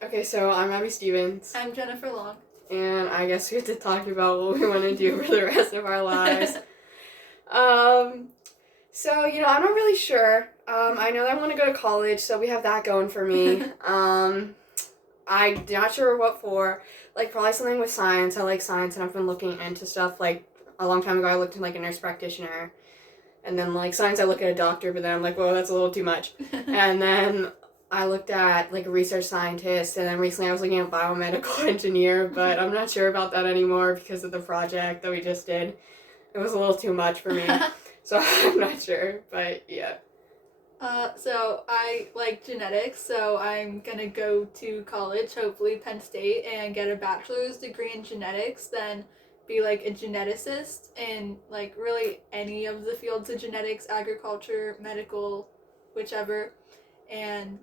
Okay, so I'm Abby Stevens. I'm Jennifer Long. And I guess we have to talk about what we want to do for the rest of our lives. I'm not really sure. I know that I want to go to college, so we have that going for me. I'm not sure what for. Like, probably something with science. I like science, and I've been looking into stuff. Like, a long time ago, I looked into, like, a nurse practitioner. And then, like, science, I look at a doctor, but then I'm like, whoa, that's a little too much. And then I looked at, like, a research scientist, and then recently I was looking at biomedical engineer, but I'm not sure about that anymore because of the project that we just did. It was a little too much for me, so I'm not sure, but yeah. So I like genetics, so I'm gonna go to college, hopefully Penn State, and get a bachelor's degree in genetics, then be like a geneticist in like really any of the fields of genetics, agriculture, medical, whichever, and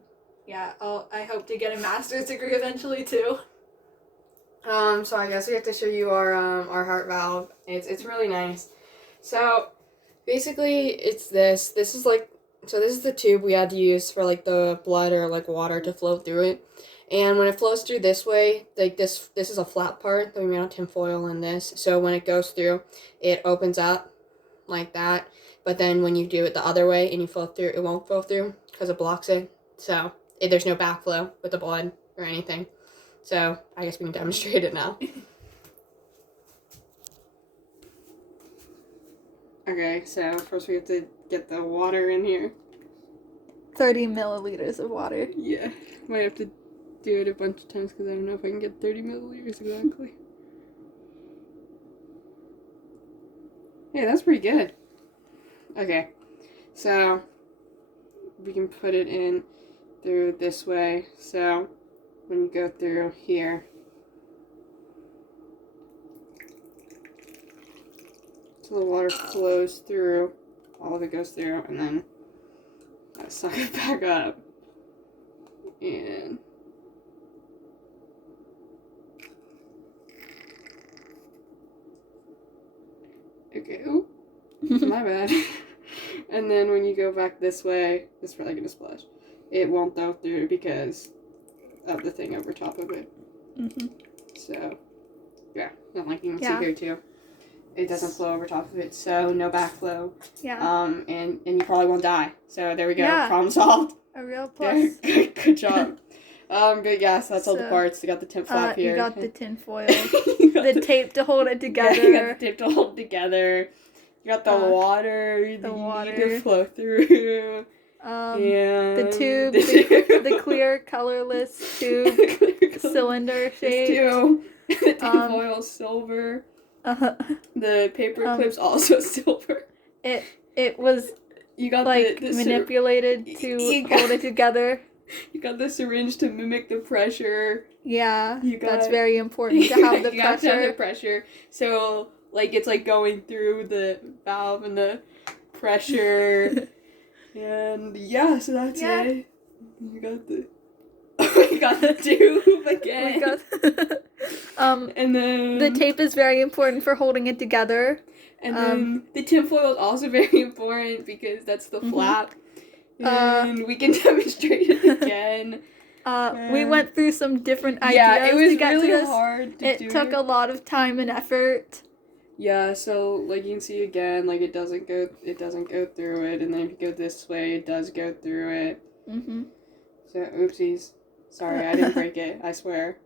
yeah, I hope to get a master's degree eventually too. So I guess we have to show you our heart valve. It's really nice. So basically it's this. This is the tube we had to use for like the blood or like water to flow through it. And when it flows through this way, like this is a flat part that we made out of tinfoil and this. So when it goes through, it opens up like that. But then when you do it the other way and you flow through, it won't flow through because it blocks it. So there's no backflow with the blood or anything. So I guess we can demonstrate it now. Okay, so first we have to get the water in here. 30 milliliters of water. Yeah, might have to do it a bunch of times because I don't know if I can get 30 milliliters exactly. Yeah, that's pretty good. Okay, so we can put it in through this way. So when you go through here, so the water flows through, all of it goes through, and then I suck it back up. And okay, oh, my bad. And then when you go back this way, it's probably gonna splash. It won't go through because of the thing over top of it. Mm-hmm. So, yeah, not like you can see here too. It doesn't flow over top of it, so no backflow. Yeah. And you probably won't die. So there we go. Yeah. Problem solved. A real plus. Good job. But yeah, so that's all the parts. You got the tin flap here. You got the tin foil. the tape to hold it together. Yeah, you got the tape to hold it together. You got the water. The water to flow through. The tube, the clear, colorless tube, cylinder shape. The tin foil silver. The paper clips also silver. It was you got like manipulated to hold it together. You got the syringe to mimic the pressure. Yeah, that's very important to have the pressure. You have to have the pressure. So like it's like going through the valve and the pressure. And yeah, so that's it. You got the we got the tube again. And then the tape is very important for holding it together. And then the tinfoil is also very important because that's the flap. And we can demonstrate it again. We went through some different ideas. Yeah, it was to get really to this. hard to do. It took a lot of time and effort. Yeah, so like you can see again, like it doesn't go through it, and then if you go this way, it does go through it. Mm-hmm. So oopsies, sorry, I didn't break it. I swear.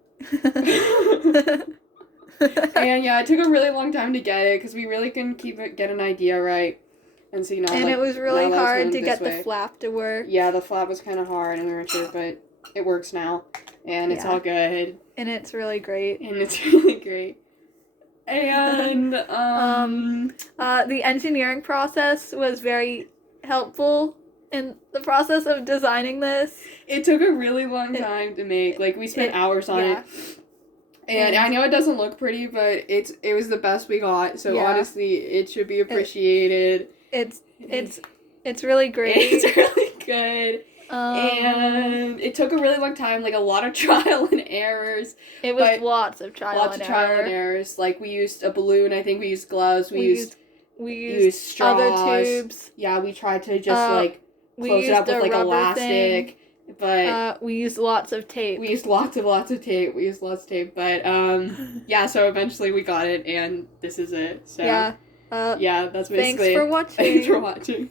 And yeah, it took a really long time to get it because we really couldn't get an idea right. And so it was really hard to get the flap to work. Yeah, the flap was kind of hard, and we weren't sure, but it works now, and it's all good. And it's really great. And the engineering process was very helpful in the process of designing this. It took a really long time to make. Like we spent hours on it. And I know it doesn't look pretty, but it was the best we got. So honestly, it should be appreciated. It's really great. It's really good. And it took a really long time, like a lot of trial and errors. It was lots of trial and errors. Like we used a balloon. I think we used gloves. We used straws. Other tubes. Yeah, we tried to just close it up with like elastic. But we used lots of tape. we used lots of tape. But yeah, so eventually we got it, and this is it. So Yeah. yeah, that's basically Thanks for watching. Thanks for watching.